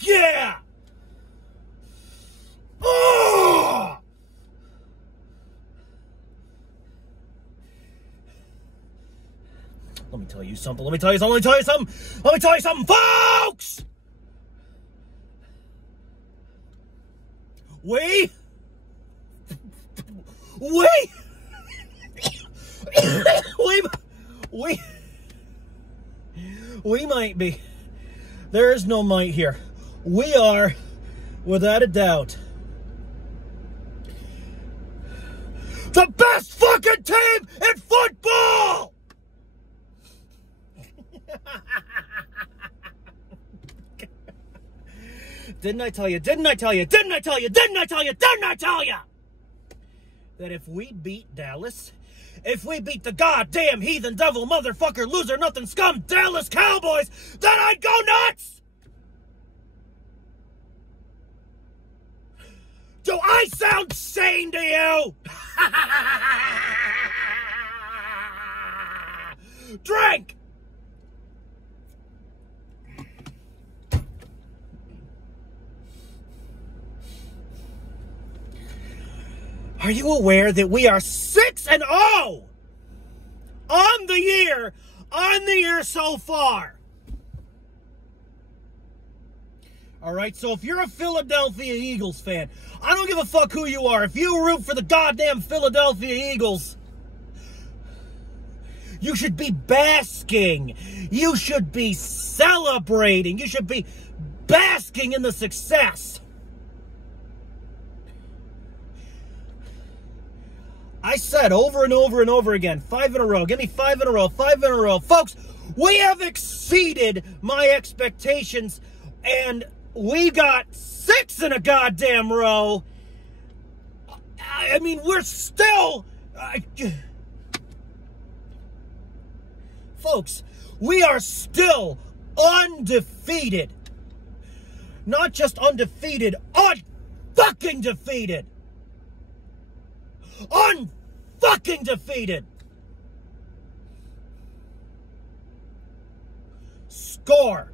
yeah! Oh! Let me tell you something. Let me tell you something, folks! We might be. There is no might here. We are, without a doubt, the best fucking team in football! Didn't I tell you that if we beat Dallas, if we beat the goddamn heathen devil motherfucker loser nothing scum Dallas Cowboys, then I'd go nuts? Do I sound sane to you? Drink! Are you aware that we are 6-0 on the year so far? All right, so if you're a Philadelphia Eagles fan, I don't give a fuck who you are. If you root for the goddamn Philadelphia Eagles, you should be basking. You should be celebrating. You should be basking in the success. I said over and over and over again, 5 in a row. Give me 5 in a row, 5 in a row. Folks, we have exceeded my expectations, and we got 6 in a goddamn row. I mean, we're still... Folks, we are still undefeated. Not just undefeated, un-fucking defeated. Un-fucking defeated. Score.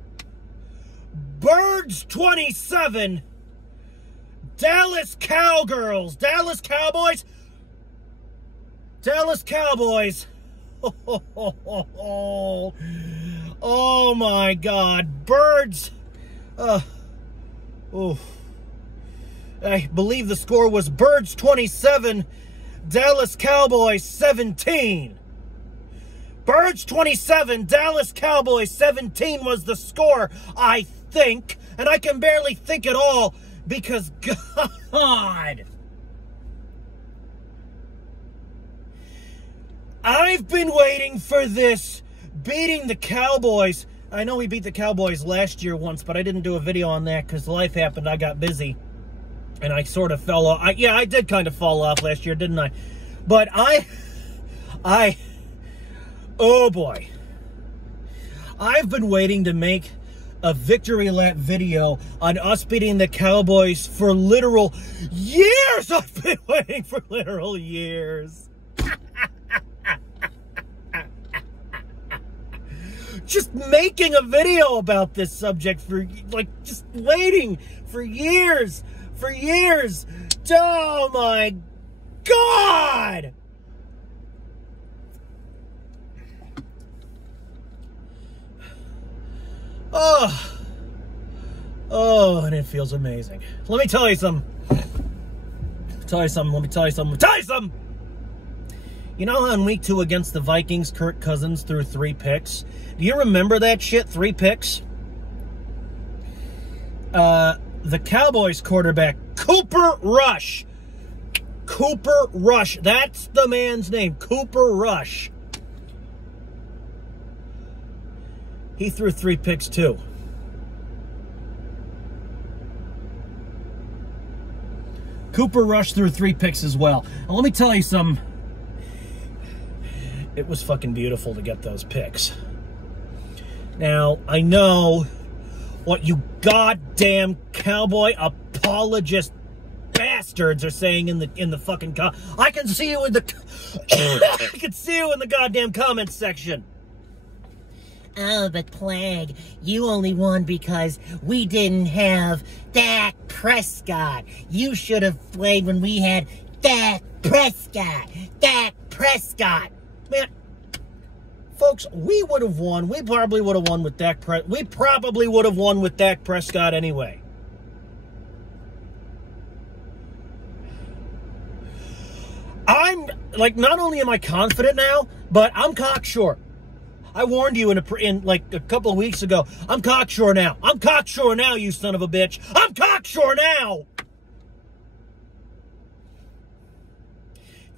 Birds 27. Dallas Cowgirls. Dallas Cowboys. Dallas Cowboys. Oh my God. Birds. I believe the score was Birds 27. Dallas Cowboys 17. Birds 27, Dallas Cowboys 17 was the score, I think. And I can barely think at all because, God, I've been waiting for this. Beating the Cowboys. I know we beat the Cowboys last year once, but I didn't do a video on that because life happened. I got busy. And I sort of fell off. Yeah, I did kind of fall off last year, didn't I? But oh boy. I've been waiting to make a victory lap video on us beating the Cowboys for literal years. I've been waiting for literal years. Just making a video about this subject for, like, just waiting for years. For years. Oh my God! Oh, and it feels amazing. Let me tell you something. You know how in week 2 against the Vikings, Kirk Cousins threw 3 picks? Do you remember that shit? 3 picks? The Cowboys quarterback, Cooper Rush. Cooper Rush. That's the man's name, Cooper Rush. He threw 3 picks too. Cooper Rush threw 3 picks as well. Now, let me tell you something. It was fucking beautiful to get those picks. Now, I know what you goddamn Cowboy apologist bastards are saying in the fucking I can see you in the I can see you in the goddamn comments section. Oh, but Plague, you only won because we didn't have Dak Prescott. You should have played when we had Dak Prescott. Dak Prescott. Man, folks, we would have won. We probably would have won with Dak Prescott. We probably would have won with Dak Prescott anyway. I'm, like, not only am I confident now, but I'm cocksure. I warned you in like a couple of weeks ago. I'm cocksure now. I'm cocksure now, you son of a bitch. I'm cocksure now.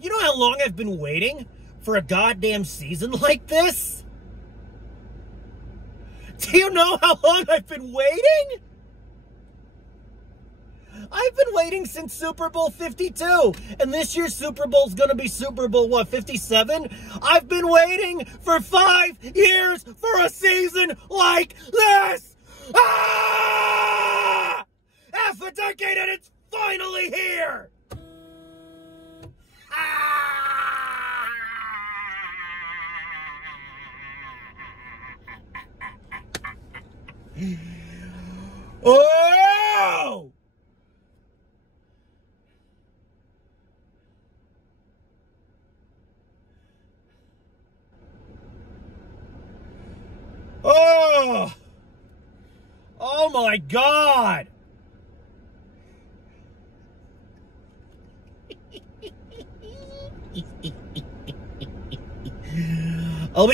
You know how long I've been waiting for a goddamn season like this? Do you know how long I've been waiting? I've been waiting since Super Bowl 52, and this year's Super Bowl's gonna be Super Bowl, what, 57? I've been waiting for 5 years for a season like this! Ah! Half a decade and it's finally here! Ah! Oh! Oh! Oh my God! Oh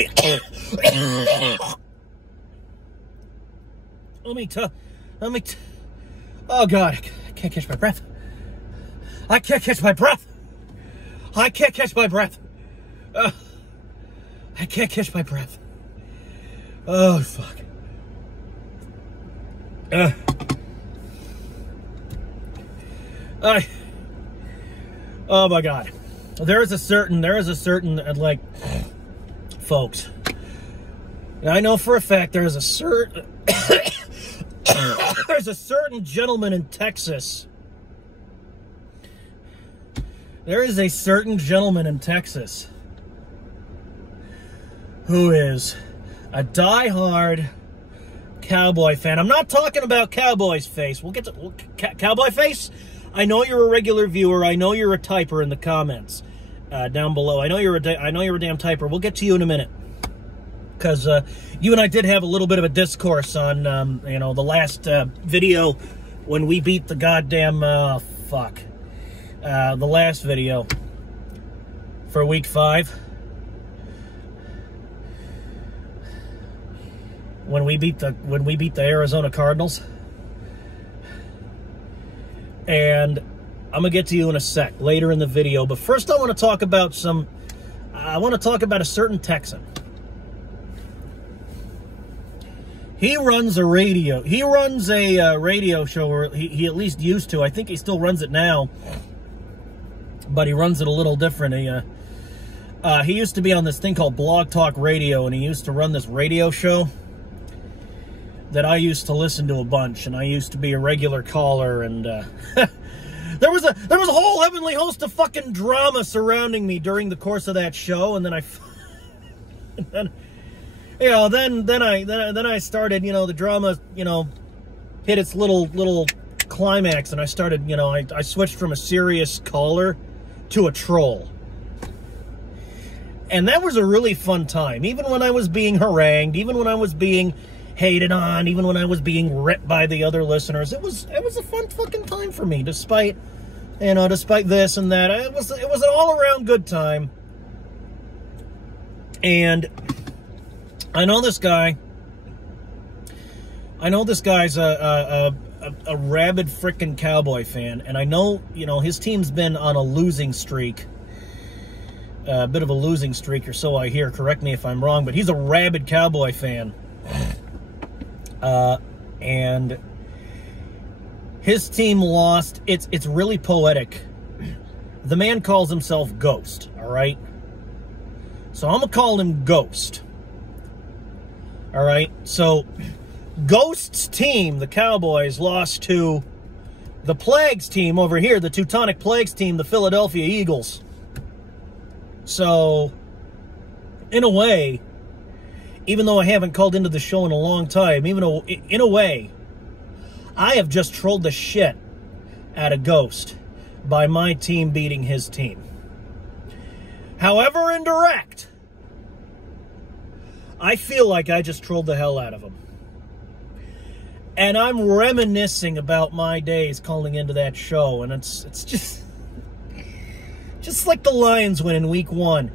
God, I can't catch my breath. I can't catch my breath. I can't catch my breath. I can't catch my breath. Oh, fuck. Oh my God. There is a certain, like, folks, I know for a fact there is a certain, there's a certain gentleman in Texas. There is a certain gentleman in Texas who is a diehard Cowboy fan. I'm not talking about Cowboys face. We'll get to Cowboy face. I know you're a regular viewer. I know you're a typer in the comments down below. I know you're a damn typer. We'll get to you in a minute, because you and I did have a little bit of a discourse on the last video when we beat the goddamn the last video for week 5. When we beat the Arizona Cardinals. And I'm gonna get to you in a sec later in the video, but first I want to talk about a certain Texan. He runs a radio show, or he at least used to. I think he still runs it now, but he runs it a little different. He used to be on this thing called Blog Talk Radio, and he used to run this radio show that I used to listen to a bunch, and I used to be a regular caller, and there was a whole heavenly host of fucking drama surrounding me during the course of that show, and then I started, the drama, hit its little climax, and I started, I switched from a serious caller to a troll. And that was a really fun time, even when I was being harangued, even when I was being hated on, even when I was being ripped by the other listeners. It was a fun fucking time for me, despite this and that. It was an all-around good time. And I know this guy. I know this guy's a rabid frickin' Cowboy fan, and I know, his team's been on a losing streak. A bit of a losing streak, or so I hear. Correct me if I'm wrong, but he's a rabid Cowboy fan. And his team lost. It's really poetic. The man calls himself Ghost, all right? So I'm going to call him Ghost. All right? So Ghost's team, the Cowboys, lost to the Plague's team over here, the Teutonic Plague's team, the Philadelphia Eagles. So, in a way, even though I haven't called into the show in a long time, even though, in a way, I have just trolled the shit out of Ghost by my team beating his team. However indirect, I feel like I just trolled the hell out of him. And I'm reminiscing about my days calling into that show, and it's just like the Lions win in week 1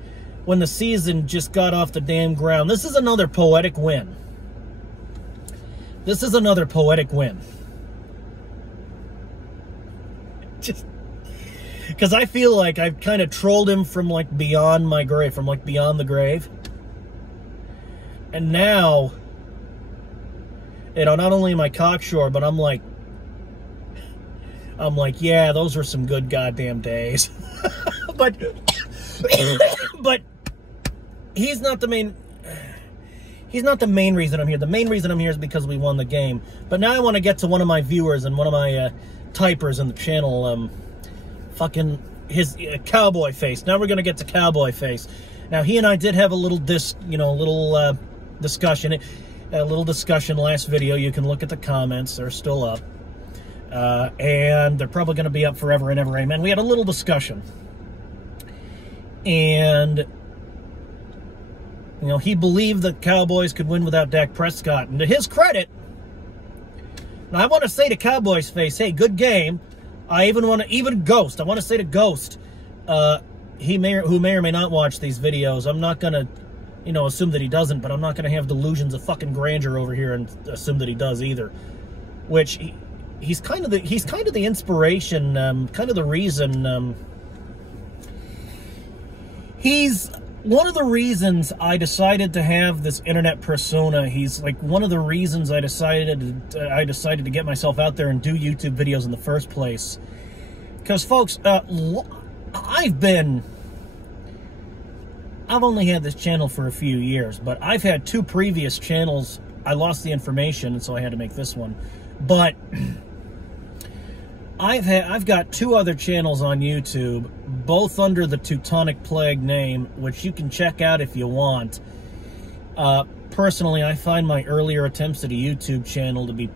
when the season just got off the damn ground. This is another poetic win. This is another poetic win. Just because I feel like I've kind of trolled him from like beyond my grave, from like beyond the grave. And now, you know, not only am I cocksure, but I'm like, yeah, those were some good goddamn days. but he's not the main reason I'm here. The main reason I'm here is because we won the game. But now I want to get to one of my viewers and one of my typers in the channel, fucking his Cowboy Face. Now we're going to get to Cowboy Face. Now he and I did have a little discussion. A little discussion last video. You can look at the comments. They're still up. And they're probably going to be up forever and ever. Amen. We had a little discussion. And, you know, he believed the Cowboys could win without Dak Prescott. And to his credit, now I want to say to Cowboys Face, hey, good game. I even want to, even Ghost, I want to say to Ghost, who may or may not watch these videos, I'm not going to, you know, assume that he doesn't, but I'm not going to have delusions of fucking grandeur over here and assume that he does either. Which he's kind of the inspiration, kind of the reason. He's one of the reasons I decided to have this internet persona. He's like one of the reasons I decided to get myself out there and do YouTube videos in the first place. Because folks, I've only had this channel for a few years, but I've had 2 previous channels. I lost the information, and so I had to make this one. But I've got 2 other channels on YouTube, both under the Teutonic Plague name, which you can check out if you want. Personally, I find my earlier attempts at a YouTube channel to be,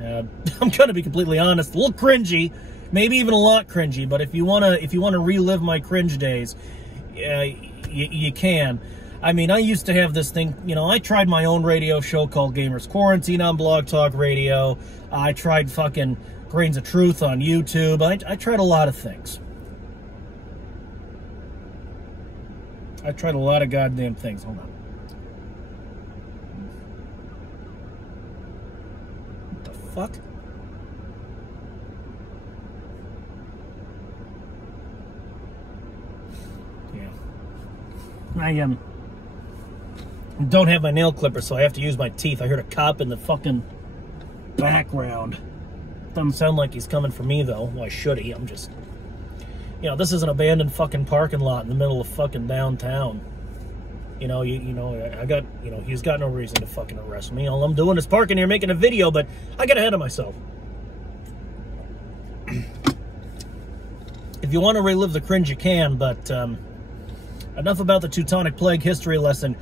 I'm going to be completely honest, a little cringy, maybe even a lot cringy. But if you wanna relive my cringe days, you can. I mean, I used to have this thing, you know, I tried my own radio show called Gamers Quarantine on Blog Talk Radio. I tried fucking Grains of Truth on YouTube. I tried a lot of things. I tried a lot of goddamn things. Hold on. What the fuck? I don't have my nail clipper, so I have to use my teeth. I heard a cop in the fucking background. Doesn't sound like he's coming for me, though. Why should he? I'm just... You know, this is an abandoned fucking parking lot in the middle of fucking downtown. You know, he's got no reason to fucking arrest me. All I'm doing is parking here making a video, but I get ahead of myself. If you want to relive the cringe, you can, but... enough about the Teutonic Plague history lesson.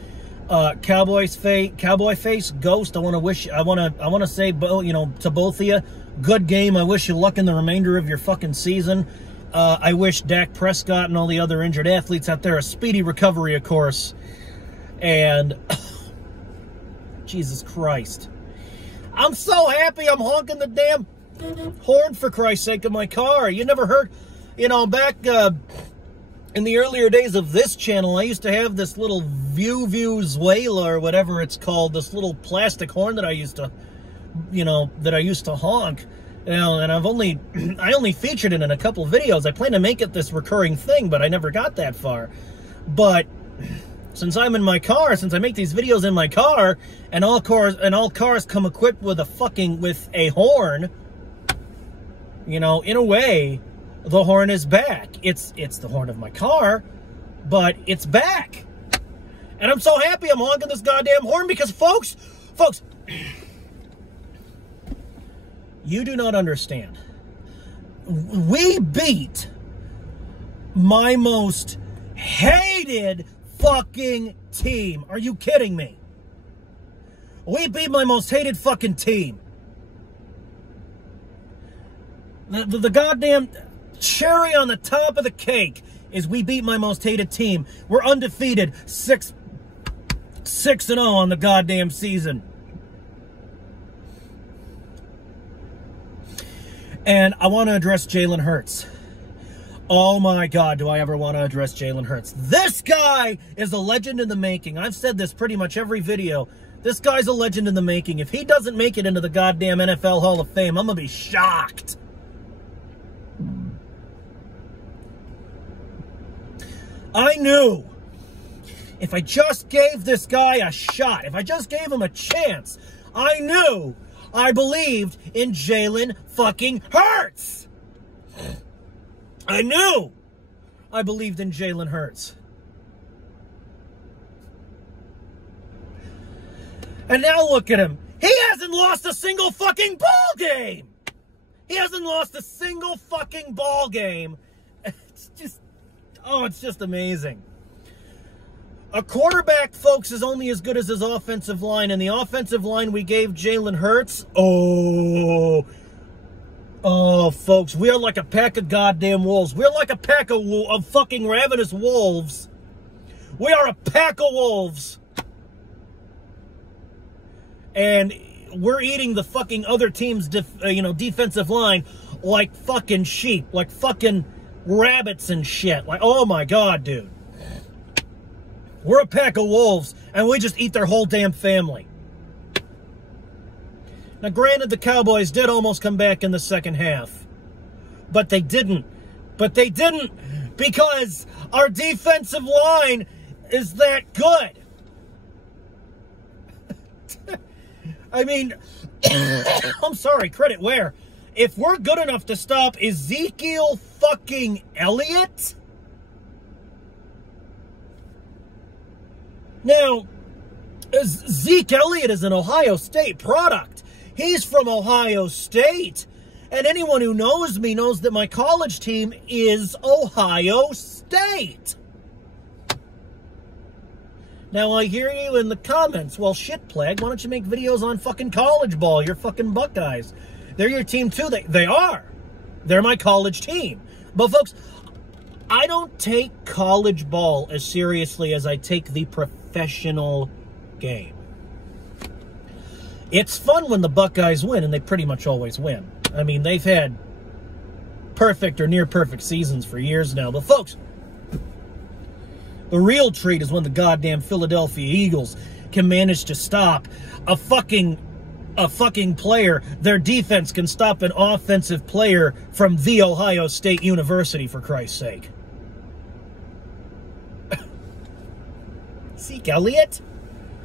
Cowboy Face, Ghost. I want to say, you know, to both of you, good game. I wish you luck in the remainder of your fucking season. I wish Dak Prescott and all the other injured athletes out there a speedy recovery, of course. And Jesus Christ, I'm so happy I'm honking the damn horn, for Christ's sake, in my car. You never heard, you know, back. In the earlier days of this channel, I used to have this little Vuvuzuela or whatever it's called, this little plastic horn that I used to, you know, honk. You know, and I only featured it in a couple of videos. I plan to make it this recurring thing, but I never got that far. But since I'm in my car, since I make these videos in my car, and all cars come equipped with a horn, you know, in a way, the horn is back. It's the horn of my car, but it's back. And I'm so happy I'm honking this goddamn horn because, folks, you do not understand. We beat my most hated fucking team. Are you kidding me? We beat my most hated fucking team. The goddamn cherry on the top of the cake is we beat my most hated team. We're undefeated, 6-0 on the goddamn season. And I want to address Jalen Hurts. Oh my God, do I ever want to address Jalen Hurts. This guy is a legend in the making. I've said this pretty much every video. This guy's a legend in the making. If he doesn't make it into the goddamn NFL Hall of Fame, I'm going to be shocked. I knew if I just gave this guy a shot, if I just gave him a chance, I believed in Jalen fucking Hurts. I knew I believed in Jalen Hurts. And now look at him. He hasn't lost a single fucking ball game. He hasn't lost a single fucking ball game. It's just, oh, it's just amazing. A quarterback, folks, is only as good as his offensive line. And the offensive line we gave Jalen Hurts, oh, folks, we are like a pack of goddamn wolves. We're like a pack of fucking ravenous wolves. We are a pack of wolves. And we're eating the fucking other team's, defensive line like fucking sheep, like fucking rabbits and shit. Like, oh my God, dude. We're a pack of wolves, and we just eat their whole damn family. Now, granted, the Cowboys did almost come back in the second half. But they didn't. Because our defensive line is that good. I mean, I'm sorry, credit where? If we're good enough to stop Ezekiel fucking Elliott? Now, Zeke Elliott is an Ohio State product. He's from Ohio State. And anyone who knows me knows that my college team is Ohio State. Now, I hear you in the comments. Well, shit, Plague, why don't you make videos on fucking college ball? You're fucking Buckeyes. They're your team, too. They are. They're my college team. But, folks, I don't take college ball as seriously as I take the professional game. It's fun when the Buckeyes win, and they pretty much always win. I mean, they've had perfect or near-perfect seasons for years now. But, folks, the real treat is when the goddamn Philadelphia Eagles can manage to stop a fucking player. Their defense can stop an offensive player from The Ohio State University, for Christ's sake. Zeke Elliott?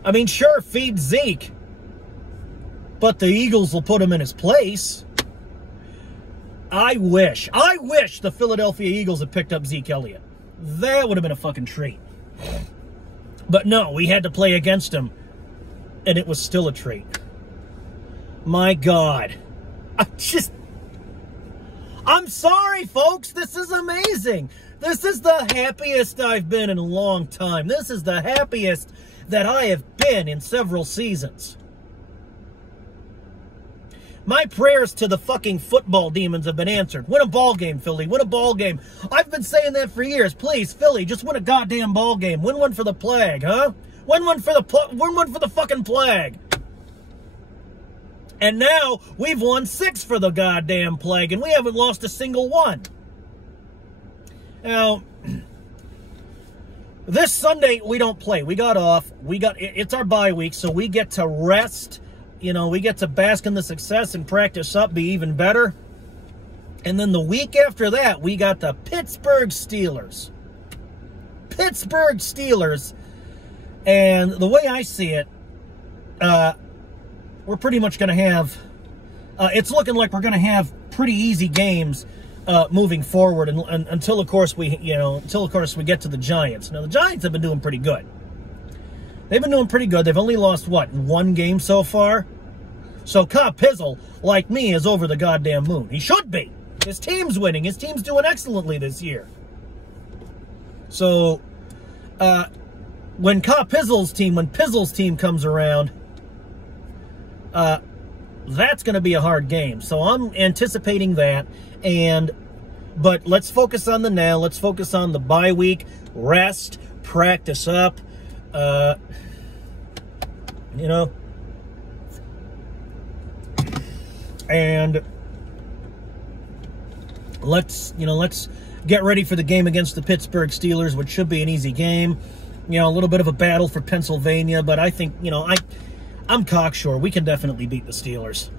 I mean, sure, feed Zeke. But the Eagles will put him in his place. I wish the Philadelphia Eagles had picked up Zeke Elliott. That would have been a fucking treat. But no, we had to play against him, and it was still a treat. My God. I'm sorry, folks. This is amazing. This is the happiest I've been in a long time. This is the happiest that I have been in several seasons. My prayers to the fucking football demons have been answered. Win a ball game, Philly. Win a ball game. I've been saying that for years. Please, Philly, just win a goddamn ball game. Win one for the Plague, huh? Win one for the fucking Plague. And now we've won 6 for the goddamn Plague, and we haven't lost a single one. Now, this Sunday we don't play. We got off. It's our bye week, so we get to rest. You know, we get to bask in the success and practice up, be even better. And then the week after that, we got the Pittsburgh Steelers. Pittsburgh Steelers. And the way I see it, we're pretty much going to have, it's looking like we're going to have pretty easy games moving forward until, of course, we get to the Giants. Now, the Giants have been doing pretty good. They've been doing pretty good. They've only lost, what, 1 game so far? So Cop Pizzle, like me, is over the goddamn moon. He should be. His team's winning. His team's doing excellently this year. So, when Pizzle's team comes around, That's going to be a hard game. So I'm anticipating that. But let's focus on the now. Let's focus on the bye week, rest, practice up. You know, and let's get ready for the game against the Pittsburgh Steelers, which should be an easy game. You know, a little bit of a battle for Pennsylvania, but I think, you know, I'm cocksure we can definitely beat the Steelers.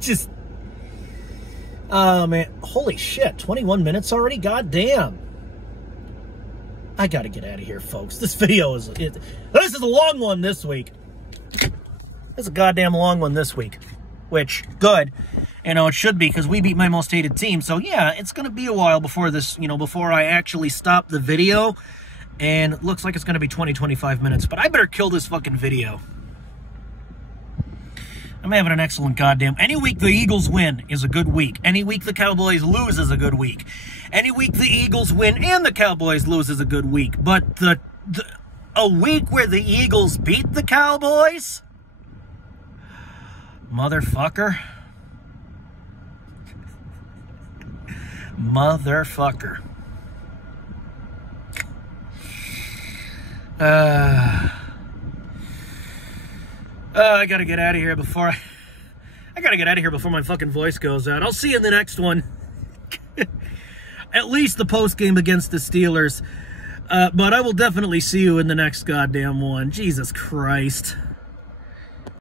Just, oh man, holy shit, 21 minutes already? God damn. I gotta get out of here, folks. This video is, this is a long one this week. This is a goddamn long one this week. Which, good. You know, it should be, because we beat my most hated team. So, yeah, it's going to be a while before this, you know, before I actually stop the video. And it looks like it's going to be 20-25 minutes. But I better kill this fucking video. I'm having an excellent goddamn... Any week the Eagles win is a good week. Any week the Cowboys lose is a good week. Any week the Eagles win and the Cowboys lose is a good week. But a week where the Eagles beat the Cowboys... Motherfucker. Motherfucker. I gotta get out of here before I gotta get out of here before my fucking voice goes out. I'll see you in the next one. At least the post game against the Steelers. But I will definitely see you in the next goddamn one. Jesus Christ.